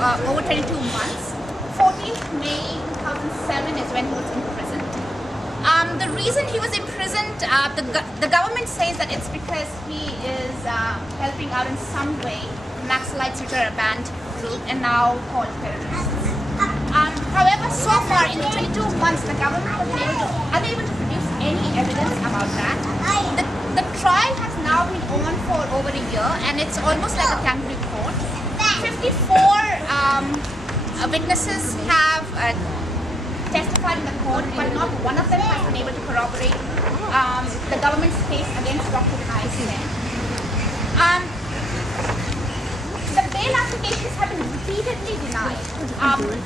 over 22 months. 14th May 2007 is when he was imprisoned. The reason he was imprisoned, the government says that it's because he is helping out in some way Naxalites, which are a banned group and now called terrorists. However, so far in the 22 months, the government has been unable to produce any evidence about that. The trial has now been on for over a year, and it's almost like a kangaroo court. 54 witnesses have testified in the court, but not one of them has been able to corroborate the government's case against Dr. Vinay Sen. The bail applications have been repeatedly denied.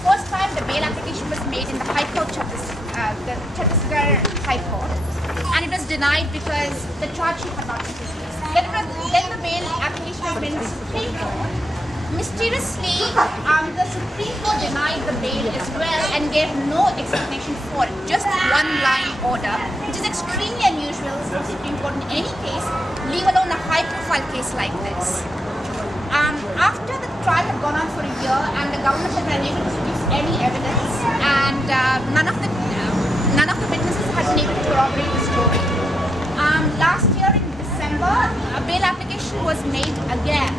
First time the bail application was made in the High Court, the Chhattisgarh High Court, and it was denied because the charge sheet had not been produced. Then the bail application has been in the Supreme Court. Mysteriously, the Supreme Court denied the bail as well and gave no explanation for it, just one-line order, which is extremely unusual for the Supreme Court in any case, leave alone a high-profile case like this. After the trial had gone on for a year and the government had been unable to produce any evidence, and none of the witnesses had been able to corroborate the story. Last year in December, a bail application was made again.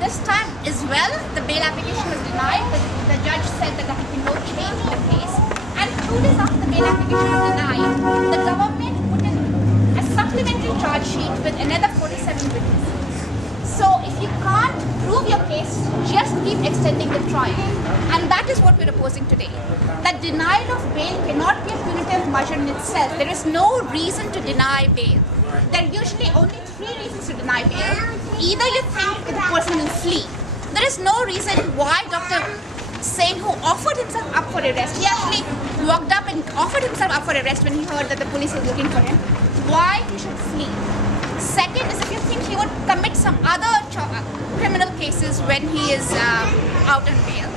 This time as well, the bail application was denied, but the judge said that there had been no change in the case. And 2 days after the bail application was denied, the government put in a supplementary charge sheet with another 47 witnesses. So if you can't prove your case, just keep extending the trial. And that is what we're opposing today. That denial of bail cannot be a punitive measure in itself. There is no reason to deny bail. There are usually only 3 reasons to deny bail. Either you think the person will flee. There is no reason why Dr. Sen, who offered himself up for arrest, he actually walked up and offered himself up for arrest when he heard that the police was looking for him, why he should flee. Second is if you think he would commit some other criminal cases when he is out on bail.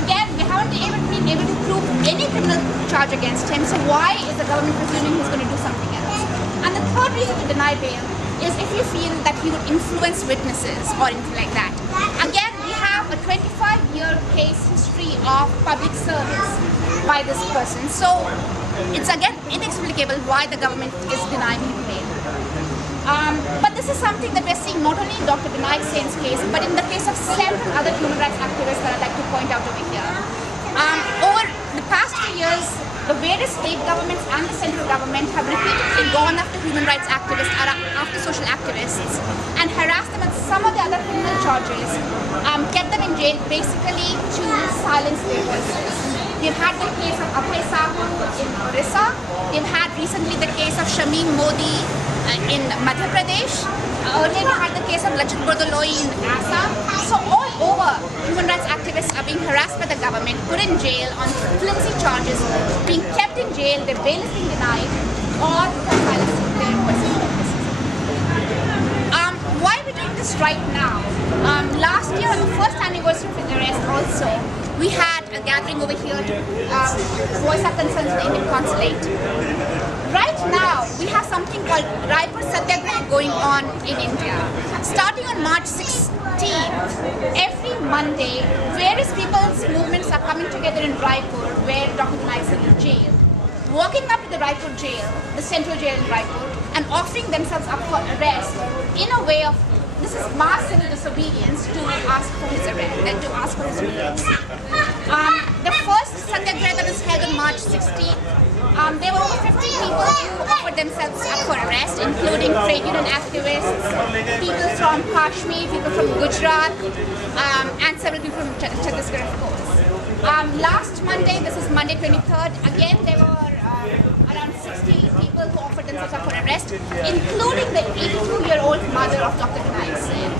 Again, we haven't been able to prove any criminal charge against him, so why is the government presuming he's going to do something else? And the third reason to deny bail is if you feel that he would influence witnesses or anything like that. Again, we have a 25-year case history of public service by this person, so it's again inexplicable why the government is denying him bail. But this is something that we're seeing not only in Dr. Vinay Sen's case, but in the case of several other human rights activists that I'd like to point out over here. Over the past few years, the various state governments and the central government have repeatedly gone after human rights activists, after social activists, and harassed them on some of the other criminal charges, kept them in jail basically to silence their voices. We've had the case of Abhay Sahu in Orissa. We've had recently the case of Shamim Modi in Madhya Pradesh. Earlier we had the case of Lachit Bordoloi in Assam. So all over, human rights activists are being harassed by the government, put in jail on flimsy charges, being kept in jail, their bail is being denied, or for silencing their voices. Why are we doing this right now? Last year, on the first anniversary of his arrest also, we had a gathering over here to voice our concerns to the Indian consulate. Right now, we have something called Raipur Satyagraha going on in India. Starting on March 16th, every Monday, various people's movements are coming together in Raipur, where Dr. Vinay Sen is jailed. Walking up to the Raipur jail, the central jail in Raipur, and offering themselves up for arrest in a way of, this is mass civil disobedience to ask for his arrest, to ask for his release. The first Satyagraha that was held on March 16th, there were over 50 people who offered themselves up for arrest, including trade union activists, people from Kashmir, people from Gujarat, and several people from Chhattisgarh, of course. Last Monday, this is Monday 23rd, again there were around 60 people who offered themselves up for arrest, including the 82-year-old mother of Dr. Vinay Sen.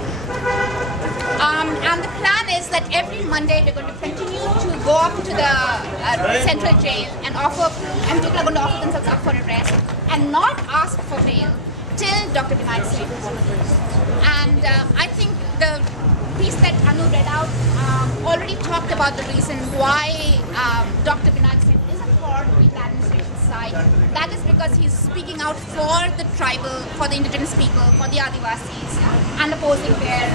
And the plan is that every Monday we're going to continue to go up to the central jail and people are going to offer themselves up for arrest and not ask for bail till Dr. Vinay Sen is released. And I think the piece that Anu read out already talked about the reason why Dr. Vinay Sen isn't for the administration side. That is because he's speaking out for the tribal, for the indigenous people, for the Adivasis. and opposing their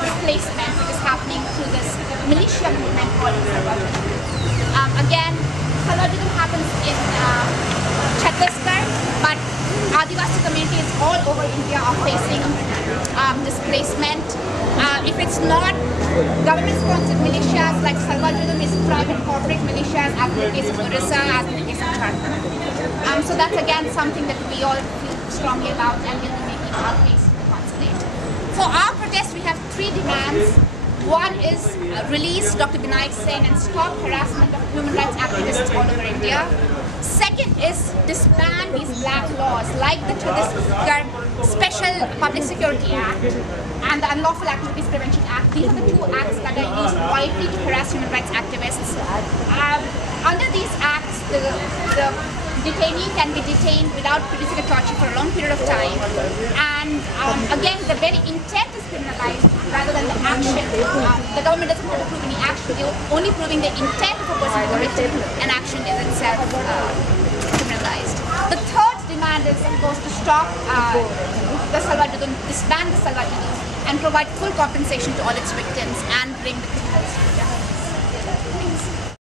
displacement, which is happening through this militia movement called Salwa. Again, Salwa happens in Chhattisgarh, but Adivasi communities all over India are facing displacement. If it's not government-sponsored militias like Salwa it's private corporate militias, as in the case of Orissa, as in the case of Jharkhand. So that's again something that we all feel strongly about and will be making our case to the consulate. For our protest, we have 3 demands. One is release Dr. Binayak Sen and stop harassment of human rights activists all over India. Second is disband these black laws like the Chhattisgarh Special Public Security Act and the Unlawful Activities Prevention Act. These are the 2 acts that are used widely to harass human rights activists. Under these acts, the detainee can be detained without producing a torture for a long period of time. And again, the very intent is criminalized rather than the action. The government doesn't have to prove any action. They're only proving the intent of a person committed an action is itself criminalized. The third demand is, of course, to stop the Salwa Judum, disband the Salwa Judum, and provide full compensation to all its victims and bring the criminals to justice. Thanks.